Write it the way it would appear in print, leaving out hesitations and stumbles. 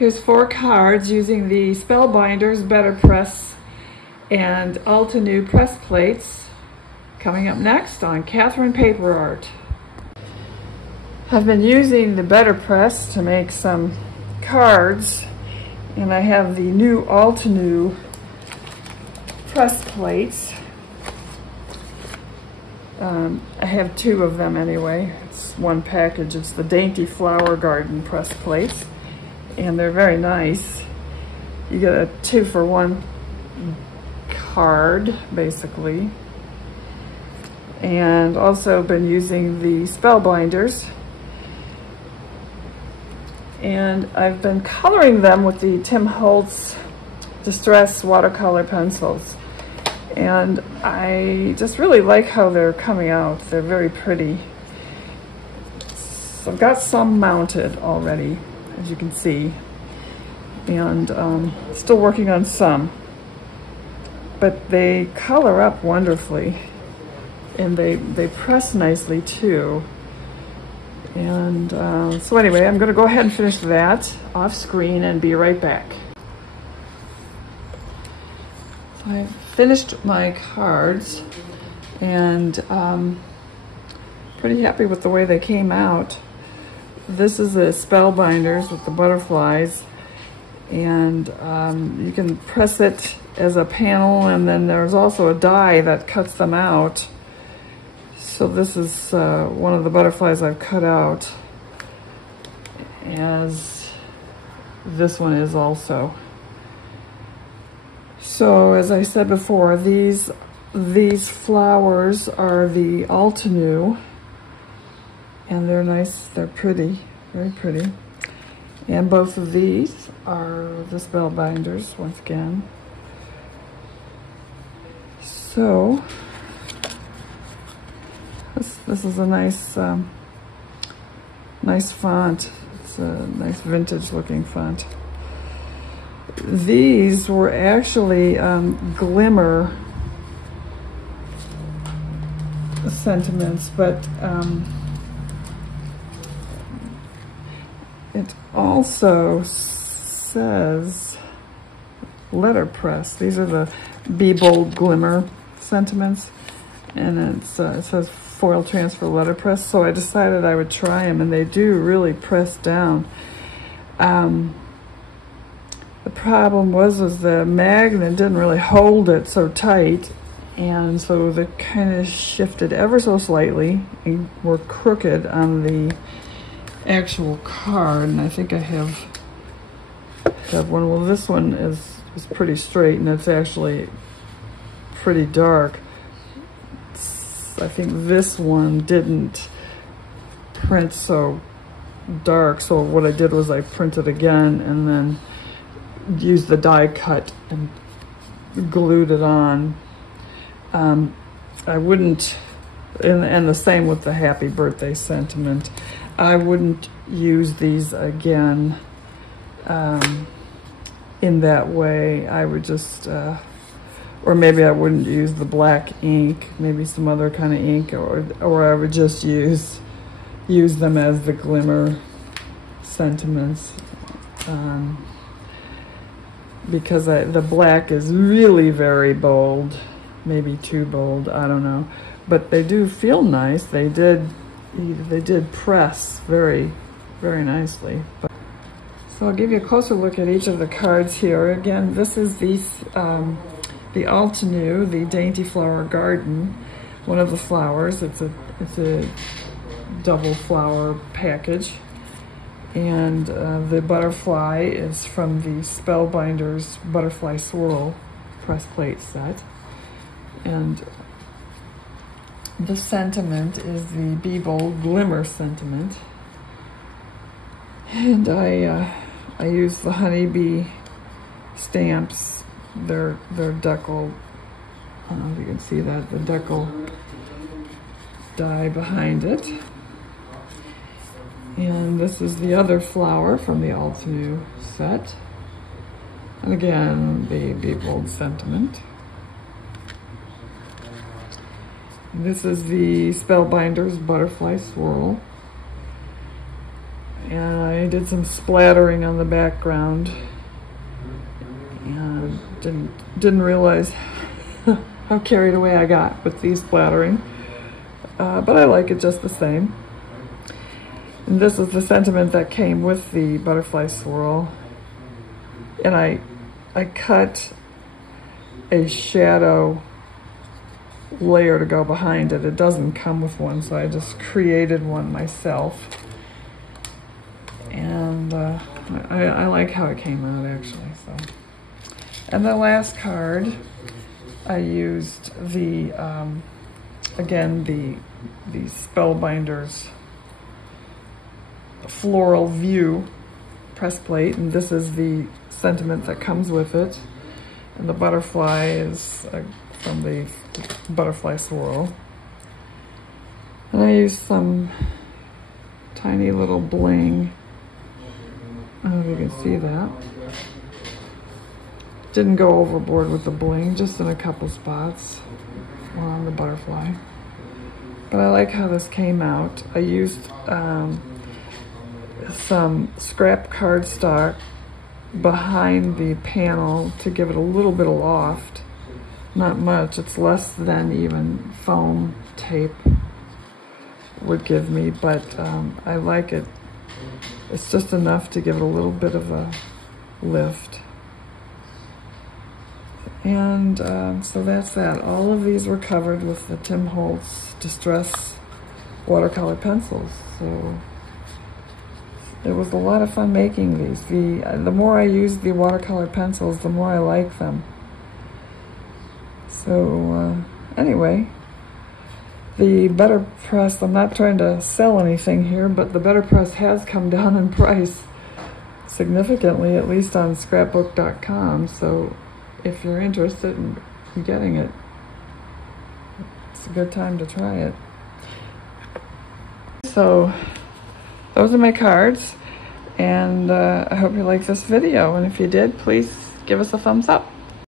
Here's 4 cards using the Spellbinders BetterPress and Altenew Press Plates. Coming up next on Catherine Paper Art. I've been using the BetterPress to make some cards, and I have the new Altenew Press Plates. I have 2 of them anyway. It's one package. It's the Dainty Flower Garden Press Plates, and they're very nice. You get a 2-for-1 card, basically. And also been using the Spellbinders. And I've been coloring them with the Tim Holtz Distress Watercolor Pencils. And I just really like how they're coming out. They're very pretty. So I've got some mounted already, as you can see. And still working on some. But they color up wonderfully. And they press nicely too. And so anyway, I'm going to go ahead and finish that off screen and be right back. So I finished my cards, and pretty happy with the way they came out. This is the Spellbinders with the butterflies, and you can press it as a panel, and then there's also a die that cuts them out. So this is one of the butterflies I've cut out, as this one is also. So as I said before, these flowers are the Altenew, and they're nice, they're pretty, very pretty. And both of these are the Spellbinders, once again. So this is a nice nice font. It's a nice vintage looking font. These were actually Glimmer Sentiments, but it also says letterpress. These are the Be Bold Glimmer Sentiments, and it says foil transfer letterpress. So I decided I would try them, and they do really press down. The problem was the magnet didn't really hold it so tight, and so they kind of shifted ever so slightly and were crooked on the actual card. And I think I have one. Well, this one is pretty straight, and it's actually pretty dark. I think this one didn't print so dark, so what I did was I printed again and then used the die cut and glued it on. I wouldn't, and the same with the Happy Birthday Sentiment, I wouldn't use these again in that way. I would just or maybe I wouldn't use the black ink, maybe some other kind of ink, or I would just use them as the Glimmer Sentiments, because the black is really very bold, maybe too bold, I don't know, but they do feel nice. They did press very, very nicely. So I'll give you a closer look at each of the cards here. Again, this is the Altenew, the Dainty Flower Garden, one of the flowers. It's a double flower package, and the butterfly is from the Spellbinders Butterfly Swirl Press Plate set, and the sentiment is the Be Bold Glimmer Sentiment, and I use the honeybee stamps. They're Deckle. I don't know if you can see that, the Deckle die behind it. And this is the other flower from the Altenew set. And again, the Be Bold Sentiment. This is the Spellbinders Butterfly Swirl. and I did some splattering on the background, and didn't realize how carried away I got with these splattering, but I like it just the same. And this is the sentiment that came with the butterfly swirl, and I cut a shadow layer to go behind it. It doesn't come with one, so I just created one myself, and I like how it came out actually. So, and the last card, I used the again the Spellbinders Floral View press plate, and this is the sentiment that comes with it, and the butterfly is from the butterfly swirl. And I used some tiny little bling. I don't know if you can see that. Didn't go overboard with the bling, just in a couple spots on the butterfly. But I like how this came out. I used some scrap cardstock behind the panel to give it a little bit of loft. Not much, it's less than even foam tape would give me, but I like it. It's just enough to give it a little bit of a lift. And so that's that. All of these were covered with the Tim Holtz Distress Watercolor Pencils. So it was a lot of fun making these. The more I use the watercolor pencils, the more I like them. So anyway, the BetterPress, I'm not trying to sell anything here, but the BetterPress has come down in price significantly, at least on scrapbook.com. So if you're interested in getting it, it's a good time to try it. So those are my cards, and I hope you like this video, and if you did, please give us a thumbs up.